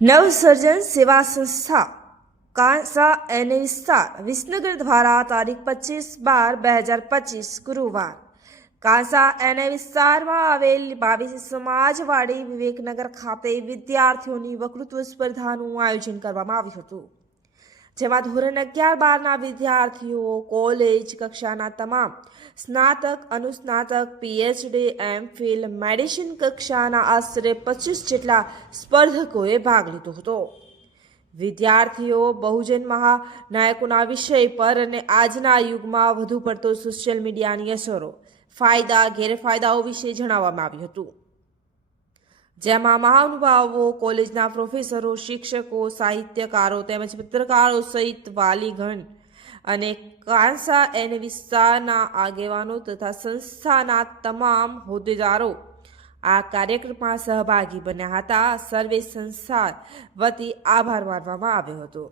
નવસર્જન સેવા સંસ્થા કાંસા અને વિસ્તાર વિસનગર દ્વારા તારીખ 25/12/2025 ગુરુવાર કાંસા અને વિસ્તારમાં આવેલ 22 સમાજવાડી વિવેકનગર ખાતે વિદ્યાર્થીઓની વક્તૃત્વ સ્પર્ધાનું આયોજન કરવામાં આવ્યું હતું, જેમાં ધોરણ 11-12ના વિદ્યાર્થીઓ કોલેજ કક્ષાના તમામ સ્નાતક, અનુસ્નાતક, પીએચડી, એમફિલ, મેડિસિન કક્ષાના આશરે 25 જેટલા સ્પર્ધકોએ ભાગ લીધો હતો. વિદ્યાર્થીઓ બહુજન મહાનાયકોના વિષય પર અને આજના યુગમાં વધુ પડતો સોશિયલ મીડિયાની અસરો, ફાયદા ગેરફાયદાઓ વિશે જણાવવામાં આવ્યું હતું, જેમાં મહાનુભાવો, કોલેજના પ્રોફેસરો, શિક્ષકો, સાહિત્યકારો તેમજ પત્રકારો સહિત વાલીગણ અને કાંસા એન વિસ્તારના આગેવાનો તથા સંસ્થાના તમામ હોદ્દેદારો આ કાર્યક્રમમાં સહભાગી બન્યા હતા. સર્વે સંસ્થા વતી આભાર માનવામાં આવ્યો હતો.